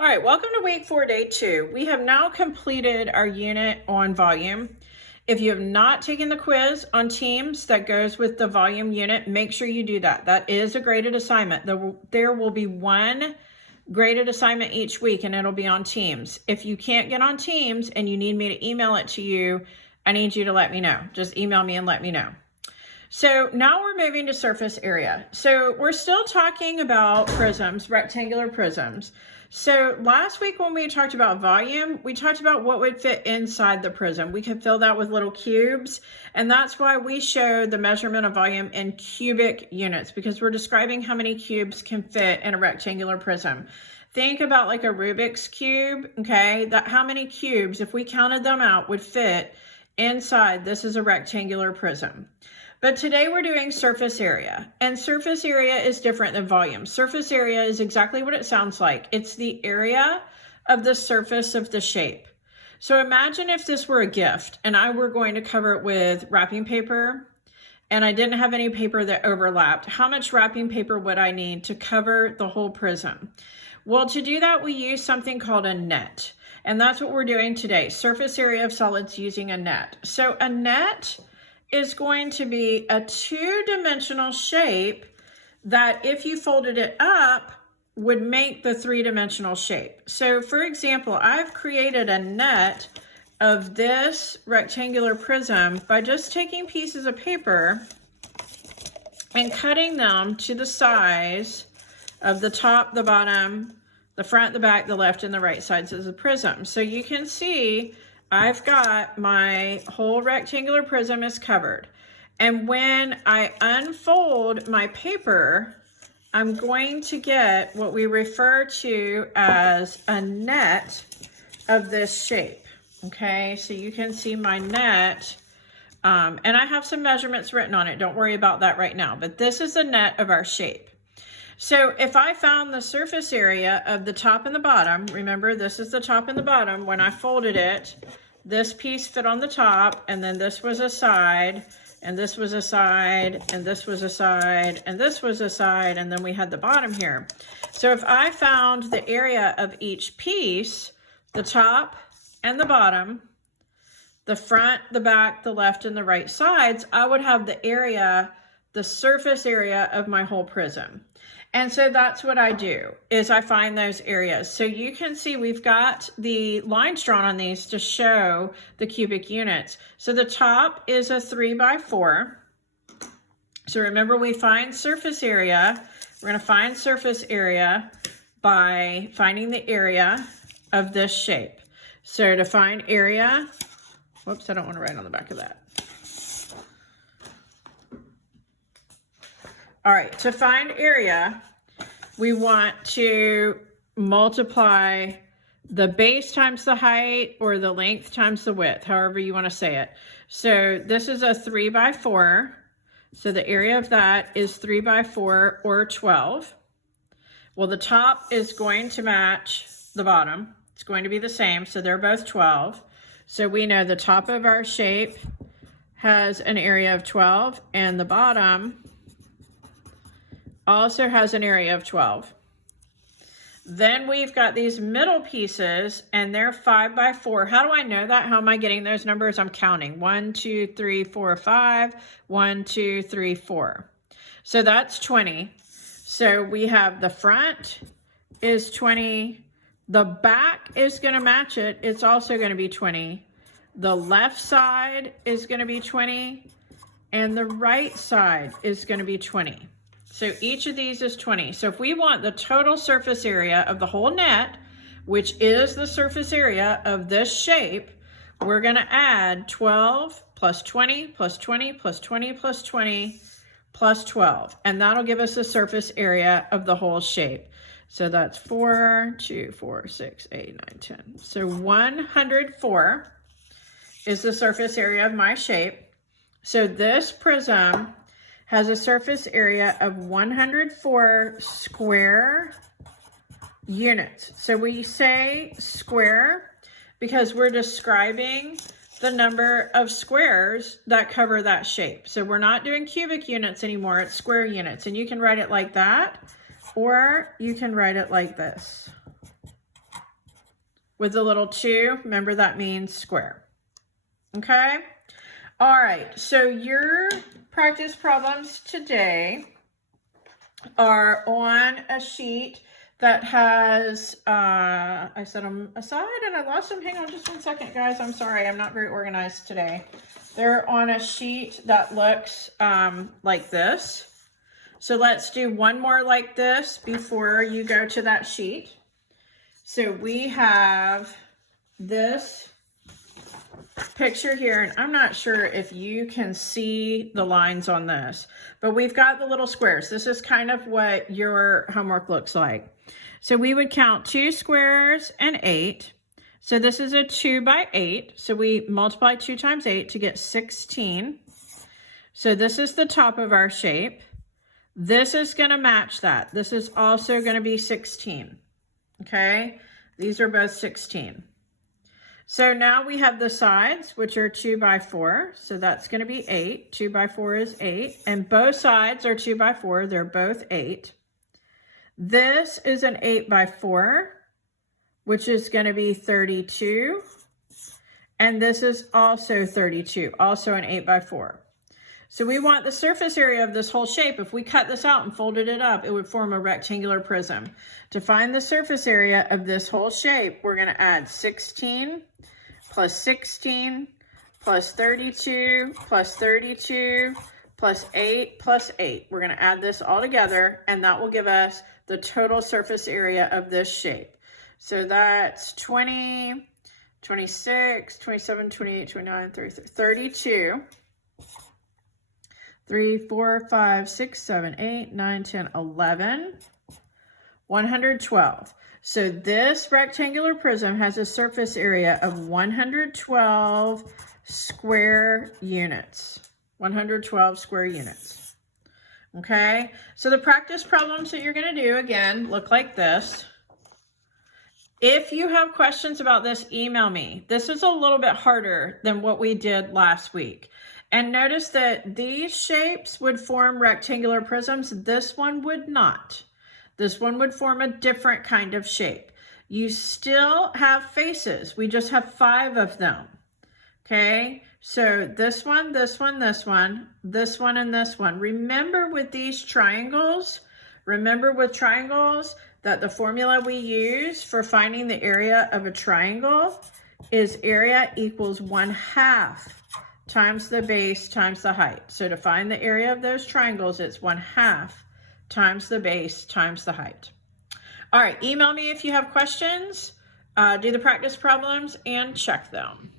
All right, welcome to week 4, day 2. We have now completed our unit on volume. If you have not taken the quiz on Teams that goes with the volume unit, make sure you do that. That is a graded assignment. There will be one graded assignment each week, and it'll be on Teams. If you can't get on Teams and you need me to email it to you, I need you to let me know. Just email me and let me know. So now we're moving to surface area. So we're still talking about prisms, rectangular prisms. So last week when we talked about volume, we talked about what would fit inside the prism. We could fill that with little cubes, and that's why we showed the measurement of volume in cubic units, because we're describing how many cubes can fit in a rectangular prism. Think about like a Rubik's Cube, okay? That how many cubes, if we counted them out, would fit inside. This is a rectangular prism. But today we're doing surface area, and surface area is different than volume. Surface area is exactly what it sounds like. It's the area of the surface of the shape. So imagine if this were a gift and I were going to cover it with wrapping paper and I didn't have any paper that overlapped. How much wrapping paper would I need to cover the whole prism? Well, to do that, we use something called a net. And that's what we're doing today, surface area of solids using a net. So a net is going to be a two-dimensional shape that if you folded it up would make the three-dimensional shape. So for example, I've created a net of this rectangular prism by just taking pieces of paper and cutting them to the size of the top, the bottom, the front, the back, the left, and the right sides of the prism. So you can see I've got my whole rectangular prism is covered. And when I unfold my paper, I'm going to get what we refer to as a net of this shape. Okay, so you can see my net, and I have some measurements written on it. Don't worry about that right now, but this is a net of our shape. So if I found the surface area of the top and the bottom, remember this is the top and the bottom, when I folded it, this piece fit on the top, and then this was a side, and this was a side, and this was a side, and this was a side, and then we had the bottom here. So if I found the area of each piece, the top and the bottom, the front, the back, the left, and the right sides, I would have the area, the surface area of my whole prism. And so that's what I do, is I find those areas. So you can see we've got the lines drawn on these to show the cubic units. So the top is a 3x4. So remember, we find surface area. We're going to find surface area by finding the area of this shape. So to find area, whoops, I don't want to write on the back of that. All right, to find area, we want to multiply the base times the height or the length times the width, however you want to say it. So this is a 3x4. So the area of that is 3x4 or 12. Well, the top is going to match the bottom. It's going to be the same, so they're both 12. So we know the top of our shape has an area of 12, and the bottom also has an area of 12. Then we've got these middle pieces, and they're 5x4. How do I know that? How am I getting those numbers? I'm counting 1, 2, 3, 4, 5, 1, 2, 3, 4. So that's 20. So we have the front is 20. The back is going to match it. It's also going to be 20. The left side is going to be 20, and the right side is going to be 20. So each of these is 20. So if we want the total surface area of the whole net, which is the surface area of this shape, we're going to add 12 plus 20 plus 20 plus 20 plus 20 plus 12. And that'll give us the surface area of the whole shape. So that's 4, 2, 4, 6, 8, 9, 10. So 104 is the surface area of my shape. So this prism has a surface area of 104 square units. So we say square because we're describing the number of squares that cover that shape. So we're not doing cubic units anymore, it's square units. And you can write it like that, or you can write it like this. with the little 2. Remember, that means square. Okay? All right, so your practice problems today are on a sheet that has, I set them aside and I lost them. Hang on just one second, guys. I'm sorry, I'm not very organized today. They're on a sheet that looks like this. So let's do one more like this before you go to that sheet. So we have this picture here, and I'm not sure if you can see the lines on this, but we've got the little squares. This is kind of what your homework looks like. So we would count 2 squares and 8. So this is a 2 by 8. So we multiply 2 times 8 to get 16. So this is the top of our shape. This is going to match that. This is also going to be 16. Okay, these are both 16. So now we have the sides, which are 2 by 4. So that's going to be 8. 2 by 4 is 8. And both sides are 2 by 4. They're both 8. This is an 8 by 4, which is going to be 32. And this is also 32, also an 8 by 4. So we want the surface area of this whole shape. If we cut this out and folded it up, it would form a rectangular prism. To find the surface area of this whole shape, we're going to add 16 plus 16 plus 32 plus 32 plus 8 plus 8. We're going to add this all together, and that will give us the total surface area of this shape. So that's 20, 26, 27, 28, 29, 30, 32. 3, 4, 5, 6, 7, 8, 9, 10, 11, 112. So this rectangular prism has a surface area of 112 square units. 112 square units. Okay, so the practice problems that you're going to do, again, look like this. If you have questions about this, email me. This is a little bit harder than what we did last week. And notice that these shapes would form rectangular prisms. This one would not. This one would form a different kind of shape. You still have faces. We just have 5 of them. Okay, so this one, this one, this one, this one, and this one. Remember with these triangles, that the formula we use for finding the area of a triangle is area equals 1/2 times the base times the height. So to find the area of those triangles, it's 1/2 times the base times the height. All right, email me if you have questions, do the practice problems, and check them.